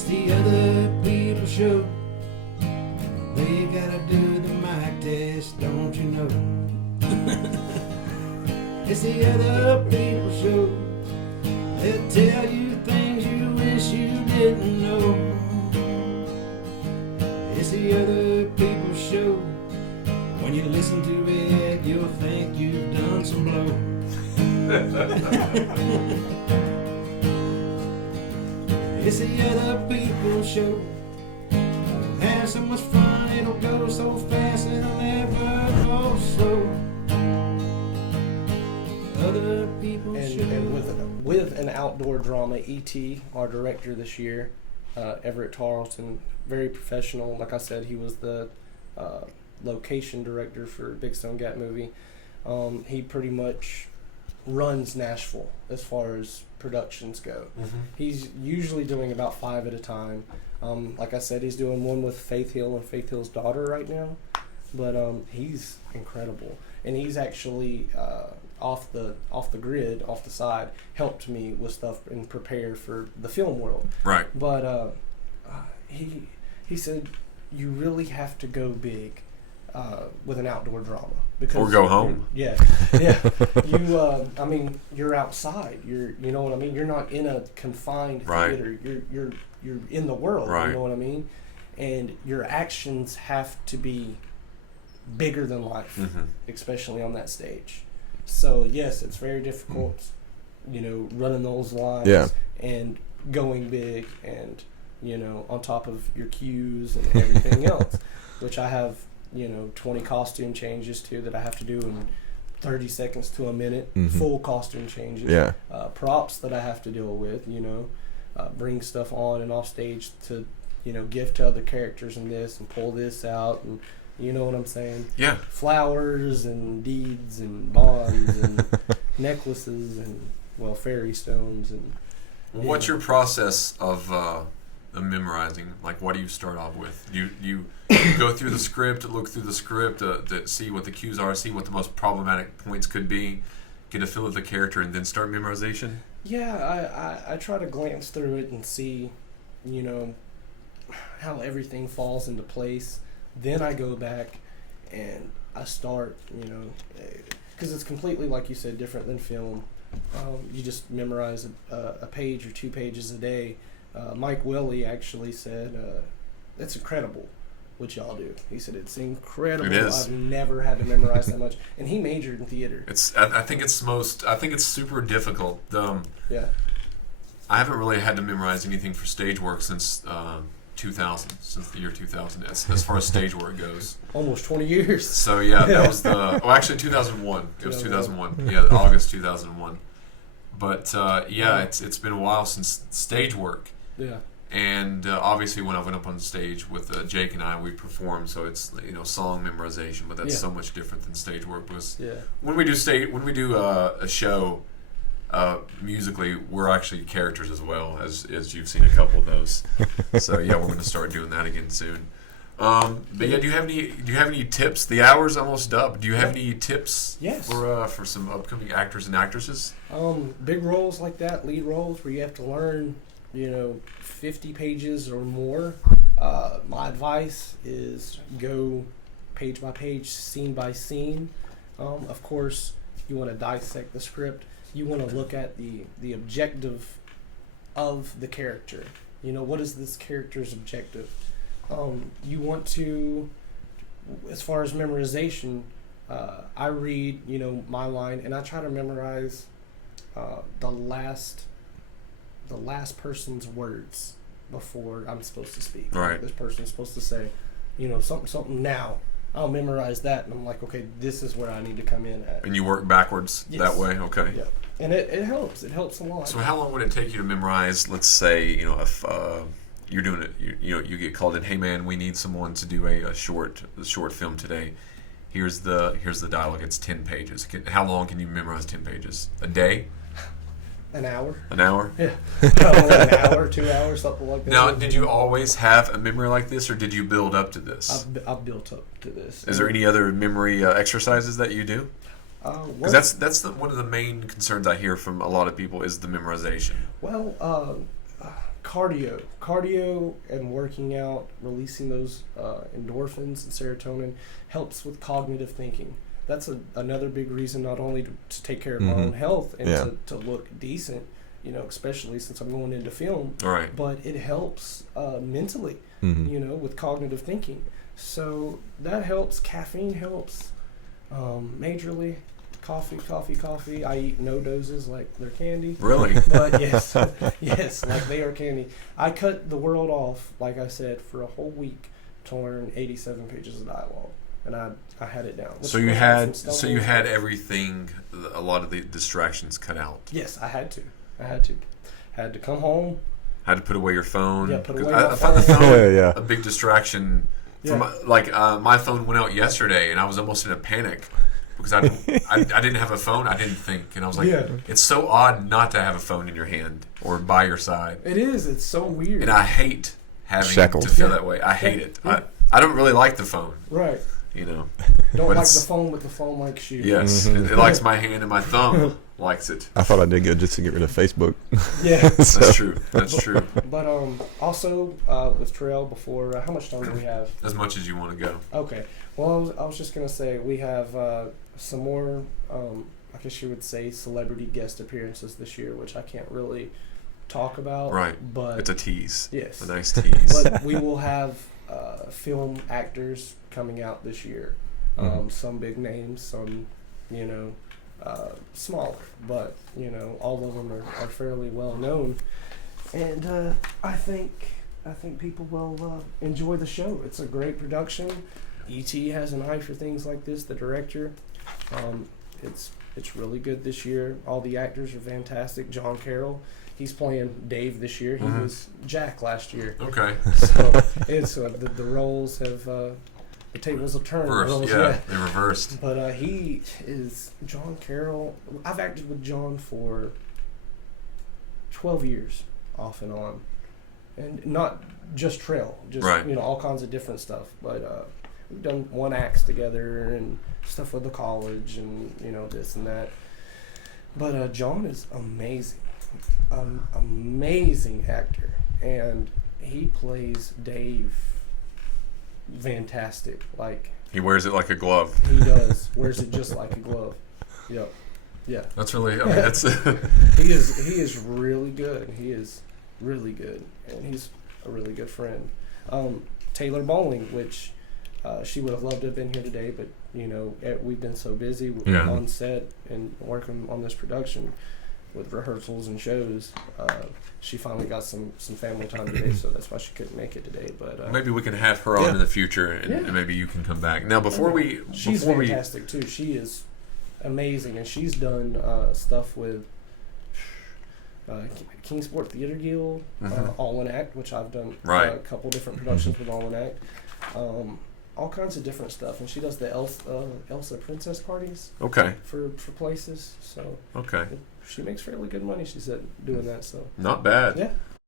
It's the other people show. They gotta do the mic test, don't you know? It's the other people show. They'll tell you things you wish you didn't know. It's the other people show. When you listen to it, you'll think you've done some blow. It's the other people show. We'll have so much fun, it'll go so fast, it'll never go slow. Other people show. And with an outdoor drama, E.T., our director this year, Everett Tarleton, very professional. Like I said, he was the location director for Big Stone Gap movie. He pretty much runs Nashville as far as productions go. Mm-hmm. He's usually doing about 5 at a time. Like I said, he's doing one with Faith Hill and Faith Hill's daughter right now. But he's incredible. And he's actually off the grid, off the side, helped me with stuff and prepare for the film world. Right. But he said, you really have to go big with an outdoor drama. Because or go home. Yeah. I mean, you're outside. You know what I mean? You're not in a confined theater. You're in the world. Right. You know what I mean? And your actions have to be bigger than life, mm-hmm. especially on that stage. So yes, it's very difficult, running those lines and going big and, on top of your cues and everything else, which I have, 20 costume changes too that I have to do in 30 seconds to a minute, mm-hmm. full costume changes, props that I have to deal with, bring stuff on and off stage to, give to other characters in this and pull this out and, you know what I'm saying? Yeah. Flowers and deeds and bonds and necklaces and, fairy stones. And what's your process of memorizing? Like, what do you start off with? You go through the script, look through the script, to see what the cues are, see what the most problematic points could be, get a feel of the character, and then start memorization? Yeah, I try to glance through it and see, how everything falls into place. Then I go back and I start, because it's completely, like you said, different than film. You just memorize a page or 2 pages a day. Mike Willie actually said, that's incredible what y'all do. He said, it's incredible. It is. I've never had to memorize that much. And he majored in theater. I think it's super difficult. Yeah. I haven't really had to memorize anything for stage work since 2000, since the year 2000, as far as stage work goes. Almost 20 years. So yeah, that was actually 2001. It was 2001. Yeah, August 2001. But it's been a while since stage work. Yeah. And obviously, when I went up on stage with Jake and I, we performed. So it's song memorization, but that's so much different than stage work. Because when we do a show. Musically, we're actually characters as well, as you've seen a couple of those. So we're going to start doing that again soon. But do you have any tips? The hour's almost up. Do you have any tips for some upcoming actors and actresses? Big roles like that, lead roles where you have to learn 50 pages or more. My advice is go page by page, scene by scene. Of course, you want to dissect the script. You want to look at the objective of the character. What is this character's objective? You want to, as far as memorization, I read, my line, and I try to memorize the last person's words before I'm supposed to speak. Right. This person's supposed to say, something now. I'll memorize that, and I'm like, okay, this is where I need to come in at. And you work backwards that way? Okay. Yeah. And it helps. It helps a lot. So how long would it take you to memorize, let's say, if you're doing it, you get called in, hey man, we need someone to do a short film today. Here's the dialogue. It's 10 pages. How long can you memorize 10 pages? A day? An hour. An hour? Yeah. An hour, 2 hours, something like that. Now, did you always have a memory like this, or did you build up to this? I've built up to this. Is there any other memory exercises that you do? Because that's one of the main concerns I hear from a lot of people is the memorization. Well, Cardio and working out, releasing those endorphins and serotonin helps with cognitive thinking. That's another big reason, not only to take care of my own health and to look decent, especially since I'm going into film, right, but it helps mentally, with cognitive thinking. So that helps. Caffeine helps majorly. Coffee. I eat no doses like they're candy. Really? But yes, like they are candy. I cut the world off, like I said, for a whole week to learn 87 pages of dialogue, and I had it down. So you had everything, a lot of the distractions cut out. Yes, I had to. Had to come home. Had to put away your phone. Yeah, put away I my found the phone. phone a big distraction. My phone went out yesterday, and I was almost in a panic. Because I didn't have a phone, I didn't think. And I was like, it's so odd not to have a phone in your hand or by your side. It is. It's so weird. And I hate having Shackled. to feel that way. I hate it. Yeah. I don't really like the phone. Right. Don't like the phone, but the phone likes you. Yes. It likes my hand, and my thumb likes it. I thought I did good just to get rid of Facebook. Yeah. That's true. That's true. But also with Trail, before, how much time do we have? As much as you want to go. Okay. Well, I was just going to say, we have some more, I guess you would say, celebrity guest appearances this year, which I can't really talk about. Right. But it's a tease. Yes. A nice tease. But we will have film actors coming out this year. Some big names, some, smaller. But, all of them are fairly well known. And I think people will enjoy the show. It's a great production. E.T. has an eye for things like this. The director, it's really good this year. All the actors are fantastic. John Carroll, he's playing Dave this year. He was Jack last year. Okay. So it's the roles have the tables have turned. They reversed. But he is John Carroll. I've acted with John for 12 years, off and on, and not just Trail, just all kinds of different stuff. But we've done one acts together and stuff with the college and, this and that. But John is amazing. Amazing actor. And he plays Dave fantastic. Like, he wears it like a glove. He does. Wears it just like a glove. Yep. Yeah. That's really, that's... He is really good. He is really good. And he's a really good friend. Taylor Bowling, which... she would have loved to have been here today, but we've been so busy on set and working on this production with rehearsals and shows. She finally got some family time today, so that's why she couldn't make it today. But maybe we can have her on in the future, and maybe you can come back. Now, she's fantastic too. She is amazing, and she's done stuff with Kingsport Theater Guild, All in Act, which I've done a couple different productions with All in Act. All kinds of different stuff, and she does the Elsa princess parties. Okay. For places, so okay. She makes fairly good money. She said doing that, so not bad. Yeah.